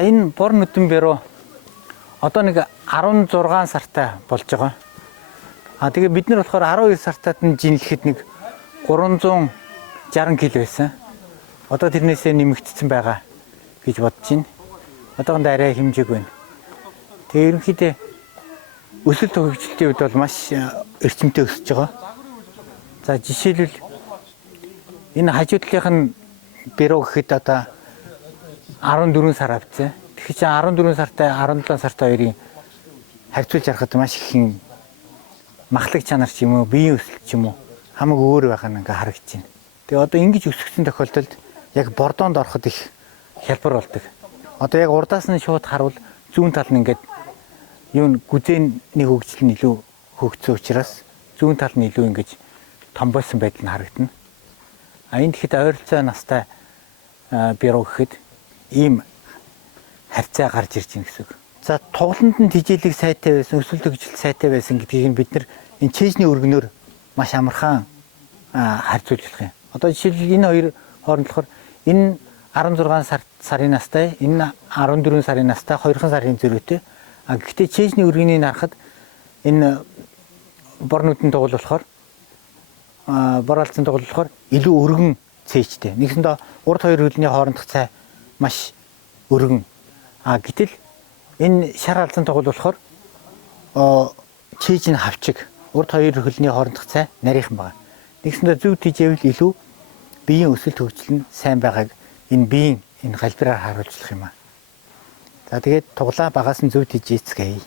Энэ бор нүдэн бэрөө одоо нэг 16 сартай болж байгаа. Тэгээ бид нар болохоор 12 сартад нь жинлэхэд нэг 360 кг байсан. Одоо тэрнээсээ нэмэгдсэн байгаа гэж бодож байна. Одоогонд арай хэмжээгүй байна. Тэгээ ерөнхийдөө өсөлт хөгжилтийн үед бол маш эрчимтэй өсөж байгаа. За жишээлбэл энэ хажуу талынх нь бэрөө гэхэд одоо 14 сар авцсан. Тэгэхээр чи 14 сартай 17 сартай хоёрын харьцуулж харахад маш их махлаг чанар ч юм уу, биеийн өсөлт ч юм уу хамаагүй өөр байгаа нь ингээ харагдаж байна. Тэгээ одоо ингэж өсгсөн тохиолдолд яг бордоонд ороход их хялбар болдог. Одоо яг урдаас нь шууд харуул зүүн тал нь ингээд юу гүзээний хөгжил нь илүү хөгжсөн учраас зүүн тал нь илүү ингэж том болсон байдал нь харагдана. Энэ тэгэхэд ойролцоо настай бэрөө гэхэд ийм харьцаа гарч ирж байна гэсэн үг. За тоглолтод нь тижээлэг сайтай байсан, өсөлт хөгжилт сайтай байсан гэдгийг бид нар энэ чэйжний өргөнөөр маш амархан харьцуулж болох юм. Одоо жишээлбэл энэ хоёр хооронд болохоор энэ 16 сарын настай, энэ 14 сарын настай, 2 сарын зөрүүтэй. Гэхдээ чэйжний өргөнийг харахад энэ бор нүдэн тоглол болохоор бор алдсан тоглол болохоор илүү өргөн цээжтэй. Нэгсэндээ урд хоёр хөлний хоорондох цай маш өргөн. Гэтэл энэ шар алзан тоглол болохоор чэйж нь хавчиг. Урд хоёр хөлний хоорондох цай нарийнхан байна. Нэгсэндээ зөв тижээвэл илүү биеийн өсөлт хөгжил нь сайн байгааг энэ биеийн энэ галбираар харуулж болох юм аа. За тэгээд туглаа багаас нь зөв тижээцгээе.